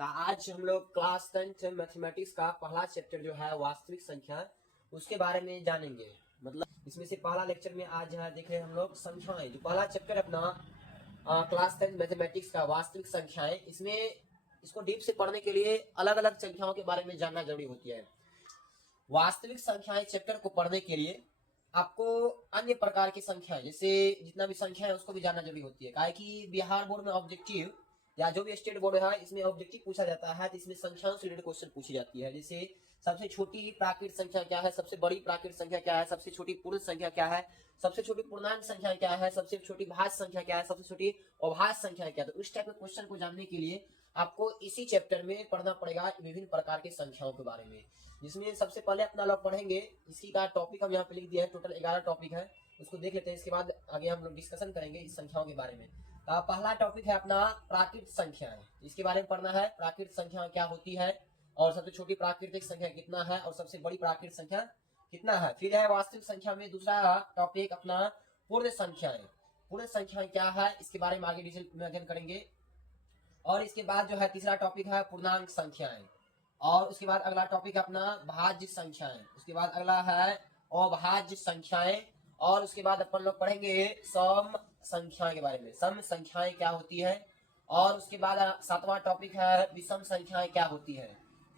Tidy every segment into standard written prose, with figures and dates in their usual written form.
तो आज हम लोग क्लास 10th मैथमेटिक्स का पहला चैप्टर जो है वास्तविक संख्या, उसके बारे में जानेंगे। मतलब इसमें से पहला लेक्चर में आज है देख रहे हैं हम लोग संख्याएं, जो पहला चैप्टर अपना क्लास 10 मैथमेटिक्स का वास्तविक संख्याएं। इसमें इसको डीप से पढ़ने के लिए अलग अलग संख्याओं के बारे में जानना जरूरी होती है। वास्तविक संख्याएं चैप्टर को पढ़ने के लिए आपको अन्य प्रकार की संख्याएं, जैसे जितना भी संख्या है उसको भी जानना जरूरी होती है। काहे कि बिहार बोर्ड में ऑब्जेक्टिव या जो भी स्टेट बोर्ड है इसमें ऑब्जेक्टिव पूछा जाता है, तो इसमें संख्याओं से रिलेटेड क्वेश्चन पूछी जाती है। जैसे सबसे छोटी प्राकृत संख्या क्या है, सबसे बड़ी प्राकृत संख्या क्या है, सबसे छोटी पूर्ण संख्या क्या है, सबसे छोटी पूर्णांक संख्या क्या है, सबसे छोटी भाज्य संख्या क्या है, सबसे छोटी अभाज्य संख्या क्या है। तो इस टाइप के क्वेश्चन को जानने के लिए आपको इसी चैप्टर में पढ़ना पड़ेगा विभिन्न प्रकार की संख्याओं के बारे में, जिसमें सबसे पहले अपना लोग पढ़ेंगे। इसी का टॉपिक हम यहाँ पे लिख दिया है, टोटल 11 टॉपिक है, उसको देख लेते हैं। इसके बाद आगे हम लोग डिस्कशन करेंगे इस संख्याओं के बारे में। तो पहला टॉपिक है अपना प्राकृत संख्याएं, इसके बारे में पढ़ना है। प्राकृत संख्या क्या होती है और सबसे छोटी प्राकृतिक संख्या कितना है और सबसे बड़ी प्राकृतिक संख्या कितना है। फिर है वास्तविक संख्या में दूसरा टॉपिक अपना पूर्ण संख्याएं। पूर्ण संख्याएं क्या है इसके बारे में आगे डिटेल में अध्ययन करेंगे। और इसके बाद जो है तीसरा टॉपिक है पूर्णांक संख्याएं, और उसके बाद अगला टॉपिक है अपना भाज्य संख्याएं, उसके बाद अगला है अभाज्य संख्याएं, और उसके बाद अपन लोग पढ़ेंगे सम संख्याएं के बारे में, सम संख्याएं क्या होती है। और उसके बाद सातवां टॉपिक है विषम संख्याएं क्या होती है।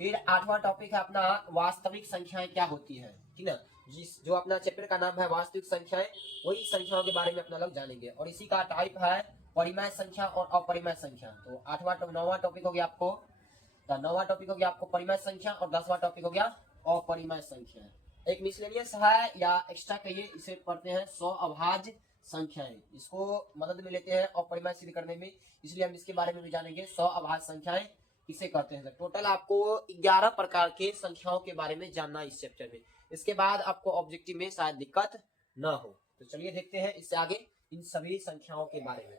फिर आठवां टॉपिक है अपना वास्तविक संख्याएं क्या होती है, ठीक ना। जिस जो अपना चैप्टर का नाम है वास्तविक संख्याएं, वही संख्याओं के बारे में अपना लोग जानेंगे। और इसी का टाइप है परिमेय संख्या और अपरिमेय संख्या। तो नौवां टॉपिक हो गया आपको, तो नौवां टॉपिक हो गया आपको परिमेय संख्या, और 10वां टॉपिक हो गया अपरिमेय संख्या। एक मिसलेनियस है या एक्स्ट्रा कहिए, इसे पढ़ते हैं 100 अभाज्य संख्याएं। इसको मदद में लेते हैं अपरिमेय सिद्ध करने में, इसलिए हम इसके बारे में भी जानेंगे 100 अभाज्य संख्याएं किसे कहते हैं। टोटल आपको 11 प्रकार के संख्याओं के बारे में जानना इस चैप्टर में। इसके बाद आपको ऑब्जेक्टिव में शायद दिक्कत ना हो। तो चलिए देखते हैं इससे आगे इन सभी संख्याओं के बारे में।